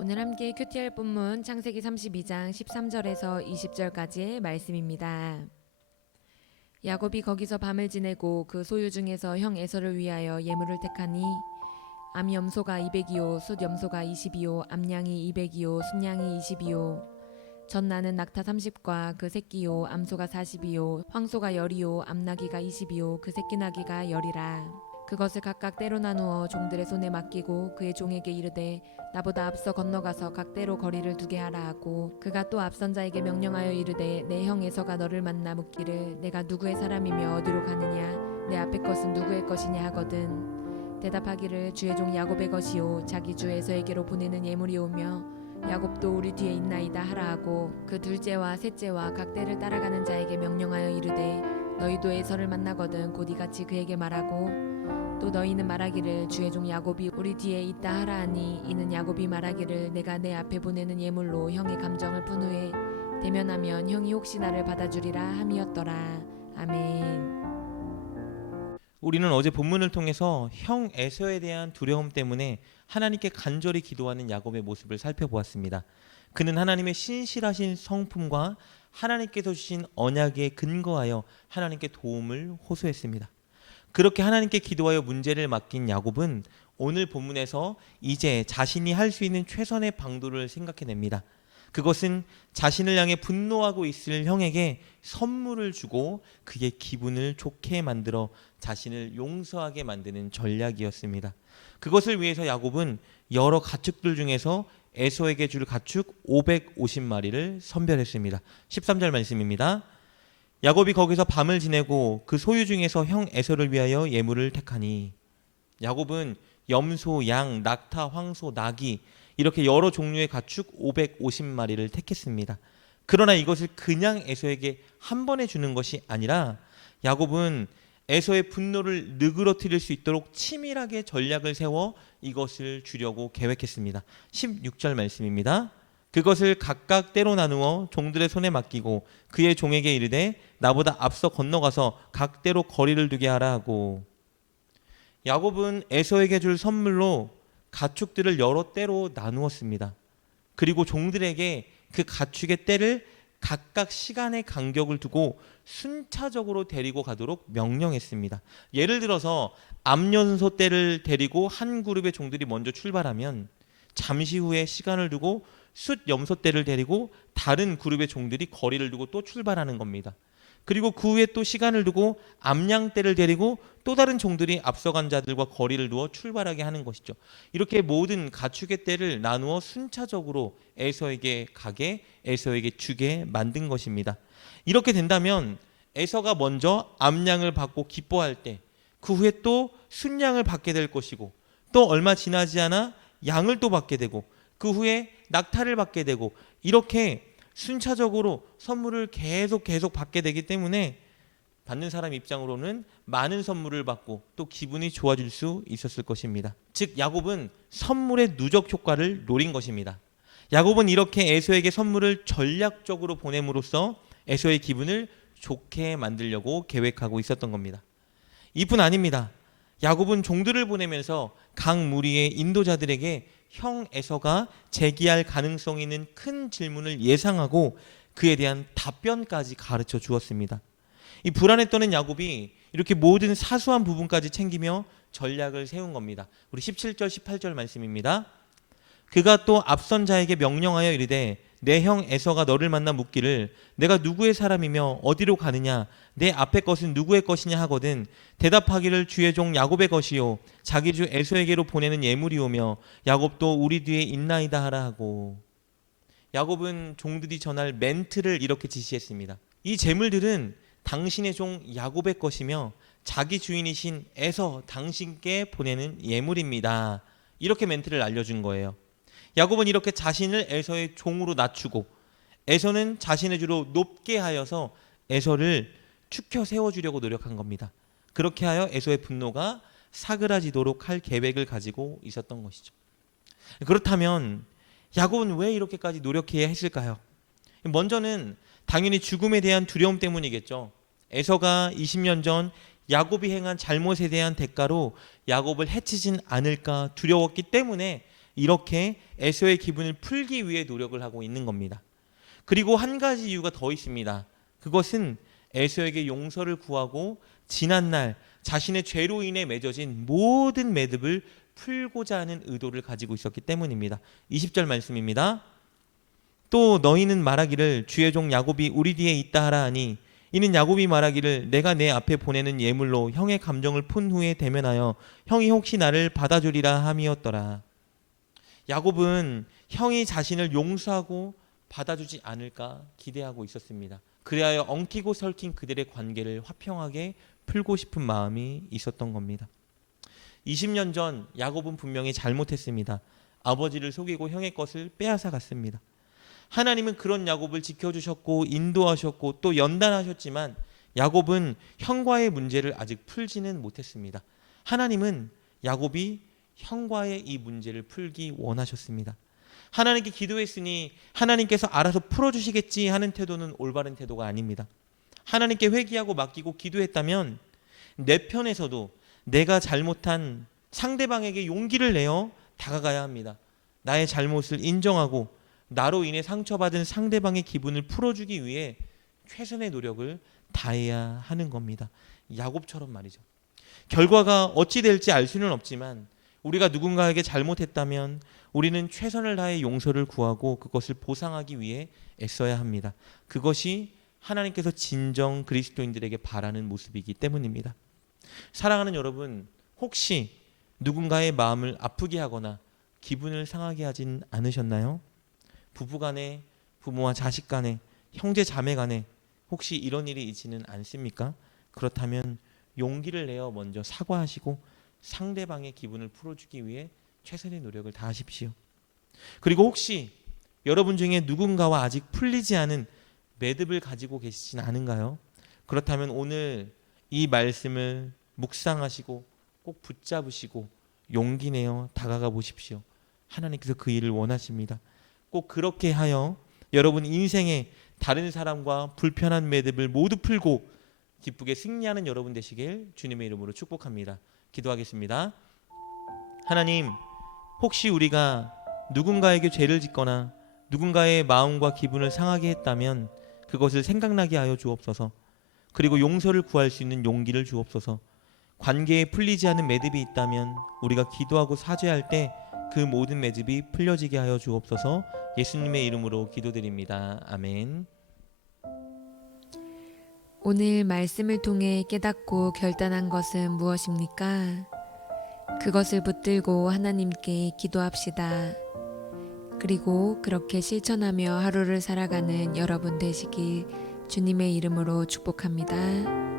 오늘 함께 큐티할 본문 창세기 32장 13절에서 20절까지의 말씀입니다. 야곱이 거기서 밤을 지내고 그 소유 중에서 형 에서를 위하여 예물을 택하니 암 염소가 200이요 숫 염소가 20이요 암양이 200이요 순양이 20이요 젖나는 낙타 30과 그 새끼요 암소가 40이요 황소가 10이요 암나귀가 20이요 그 새끼 나귀가 10이라. 그것을 각각 때로 나누어 종들의 손에 맡기고 그의 종에게 이르되 나보다 앞서 건너가서 각 때로 거리를 두게 하라 하고, 그가 또 앞선 자에게 명령하여 이르되 내 형 에서가 너를 만나 묻기를 내가 누구의 사람이며 어디로 가느냐, 내 앞의 것은 누구의 것이냐 하거든. 대답하기를 주의 종 야곱의 것이요 자기 주 에서에게로 보내는 예물이오며 야곱도 우리 뒤에 있나이다 하라 하고, 그 둘째와 셋째와 각 때를 따라가는 자에게 명령하여 이르되 너희도 에서를 만나거든 곧 이같이 그에게 말하고, 또 너희는 말하기를 주의 종 야곱이 우리 뒤에 있다 하라 하니, 이는 야곱이 말하기를 내가 내 앞에 보내는 예물로 형의 감정을 푼 후에 대면하면 형이 혹시 나를 받아주리라 함이었더라. 아멘. 우리는 어제 본문을 통해서 형 에서에 대한 두려움 때문에 하나님께 간절히 기도하는 야곱의 모습을 살펴보았습니다. 그는 하나님의 신실하신 성품과 하나님께서 주신 언약에 근거하여 하나님께 도움을 호소했습니다. 그렇게 하나님께 기도하여 문제를 맡긴 야곱은 오늘 본문에서 이제 자신이 할 수 있는 최선의 방도를 생각해냅니다. 그것은 자신을 향해 분노하고 있을 형에게 선물을 주고 그의 기분을 좋게 만들어 자신을 용서하게 만드는 전략이었습니다. 그것을 위해서 야곱은 여러 가축들 중에서 에서에게 줄 가축 550마리를 선별했습니다. 13절 말씀입니다. 야곱이 거기서 밤을 지내고 그 소유 중에서 형 에서를 위하여 예물을 택하니. 야곱은 염소, 양, 낙타, 황소, 나귀 이렇게 여러 종류의 가축 550마리를 택했습니다. 그러나 이것을 그냥 에서에게 한 번에 주는 것이 아니라 야곱은 에서의 분노를 느그러뜨릴 수 있도록 치밀하게 전략을 세워 이것을 주려고 계획했습니다. 16절 말씀입니다. 그것을 각각 때로 나누어 종들의 손에 맡기고 그의 종에게 이르되 나보다 앞서 건너가서 각 때로 거리를 두게 하라 하고. 야곱은 에서에게 줄 선물로 가축들을 여러 때로 나누었습니다. 그리고 종들에게 그 가축의 때를 각각 시간의 간격을 두고 순차적으로 데리고 가도록 명령했습니다. 예를 들어서 암연소 때를 데리고 한 그룹의 종들이 먼저 출발하면 잠시 후에 시간을 두고 숫 염소 때를 데리고 다른 그룹의 종들이 거리를 두고 또 출발하는 겁니다. 그리고 그 후에 또 시간을 두고 암양 때를 데리고 또 다른 종들이 앞서간 자들과 거리를 두어 출발하게 하는 것이죠. 이렇게 모든 가축의 때를 나누어 순차적으로 에서에게 가게, 에서에게 주게 만든 것입니다. 이렇게 된다면 에서가 먼저 암양을 받고 기뻐할 때 그 후에 또 순양을 받게 될 것이고, 또 얼마 지나지 않아 양을 또 받게 되고 그 후에 낙타를 받게 되고, 이렇게 순차적으로 선물을 계속 받게 되기 때문에 받는 사람 입장으로는 많은 선물을 받고 또 기분이 좋아질 수 있었을 것입니다. 즉 야곱은 선물의 누적 효과를 노린 것입니다. 야곱은 이렇게 에서에게 선물을 전략적으로 보냄으로써 에서의 기분을 좋게 만들려고 계획하고 있었던 겁니다. 이뿐 아닙니다. 야곱은 종들을 보내면서 각 무리의 인도자들에게 형 에서가 제기할 가능성이 있는 큰 질문을 예상하고 그에 대한 답변까지 가르쳐 주었습니다. 이 불안에 떠는 야곱이 이렇게 모든 사소한 부분까지 챙기며 전략을 세운 겁니다. 우리 17절 18절 말씀입니다. 그가 또 앞선 자에게 명령하여 이르되 내 형 에서가 너를 만나 묻기를 내가 누구의 사람이며 어디로 가느냐, 내 앞의 것은 누구의 것이냐 하거든. 대답하기를 주의 종 야곱의 것이요 자기 주 에서에게로 보내는 예물이오며 야곱도 우리 뒤에 있나이다 하라 하고. 야곱은 종들이 전할 멘트를 이렇게 지시했습니다. 이 재물들은 당신의 종 야곱의 것이며 자기 주인이신 에서 당신께 보내는 예물입니다. 이렇게 멘트를 알려준 거예요. 야곱은 이렇게 자신을 에서의 종으로 낮추고 에서는 자신의 주로 높게 하여서 에서를 추켜 세워주려고 노력한 겁니다. 그렇게 하여 에서의 분노가 사그라지도록 할 계획을 가지고 있었던 것이죠. 그렇다면 야곱은 왜 이렇게까지 노력해야 했을까요? 먼저는 당연히 죽음에 대한 두려움 때문이겠죠. 에서가 20년 전 야곱이 행한 잘못에 대한 대가로 야곱을 해치진 않을까 두려웠기 때문에 이렇게 에서의 기분을 풀기 위해 노력을 하고 있는 겁니다. 그리고 한 가지 이유가 더 있습니다. 그것은 에서에게 용서를 구하고 지난날 자신의 죄로 인해 맺어진 모든 매듭을 풀고자 하는 의도를 가지고 있었기 때문입니다. 20절 말씀입니다. 또 너희는 말하기를 주의 종 야곱이 우리 뒤에 있다 하라 하니 이는 야곱이 말하기를 내가 내 앞에 보내는 예물로 형의 감정을 푼 후에 대면하여 형이 혹시 나를 받아주리라 함이었더라. 야곱은 형이 자신을 용서하고 받아주지 않을까 기대하고 있었습니다. 그리하여 엉키고 설킨 그들의 관계를 화평하게 풀고 싶은 마음이 있었던 겁니다. 20년 전 야곱은 분명히 잘못했습니다. 아버지를 속이고 형의 것을 빼앗아 갔습니다. 하나님은 그런 야곱을 지켜주셨고 인도하셨고 또 연단하셨지만 야곱은 형과의 문제를 아직 풀지는 못했습니다. 하나님은 야곱이 형과의 이 문제를 풀기 원하셨습니다. 하나님께 기도했으니 하나님께서 알아서 풀어주시겠지 하는 태도는 올바른 태도가 아닙니다. 하나님께 회개하고 맡기고 기도했다면 내 편에서도 내가 잘못한 상대방에게 용기를 내어 다가가야 합니다. 나의 잘못을 인정하고 나로 인해 상처받은 상대방의 기분을 풀어주기 위해 최선의 노력을 다해야 하는 겁니다. 야곱처럼 말이죠. 결과가 어찌 될지 알 수는 없지만 우리가 누군가에게 잘못했다면 우리는 최선을 다해 용서를 구하고 그것을 보상하기 위해 애써야 합니다. 그것이 하나님께서 진정 그리스도인들에게 바라는 모습이기 때문입니다. 사랑하는 여러분, 혹시 누군가의 마음을 아프게 하거나 기분을 상하게 하진 않으셨나요? 부부간에, 부모와 자식간에, 형제 자매간에 혹시 이런 일이 있지는 않습니까? 그렇다면 용기를 내어 먼저 사과하시고 상대방의 기분을 풀어주기 위해 최선의 노력을 다하십시오. 그리고 혹시 여러분 중에 누군가와 아직 풀리지 않은 매듭을 가지고 계시진 않은가요? 그렇다면 오늘 이 말씀을 묵상하시고 꼭 붙잡으시고 용기 내어 다가가 보십시오. 하나님께서 그 일을 원하십니다. 꼭 그렇게 하여 여러분 인생에 다른 사람과 불편한 매듭을 모두 풀고 기쁘게 승리하는 여러분 되시길 주님의 이름으로 축복합니다. 기도하겠습니다. 하나님, 혹시 우리가 누군가에게 죄를 짓거나 누군가의 마음과 기분을 상하게 했다면 그것을 생각나게 하여 주옵소서. 그리고 용서를 구할 수 있는 용기를 주옵소서. 관계에 풀리지 않은 매듭이 있다면 우리가 기도하고 사죄할 때 그 모든 매듭이 풀려지게 하여 주옵소서. 예수님의 이름으로 기도드립니다. 아멘. 오늘 말씀을 통해 깨닫고 결단한 것은 무엇입니까? 그것을 붙들고 하나님께 기도합시다. 그리고 그렇게 실천하며 하루를 살아가는 여러분 되시길 주님의 이름으로 축복합니다.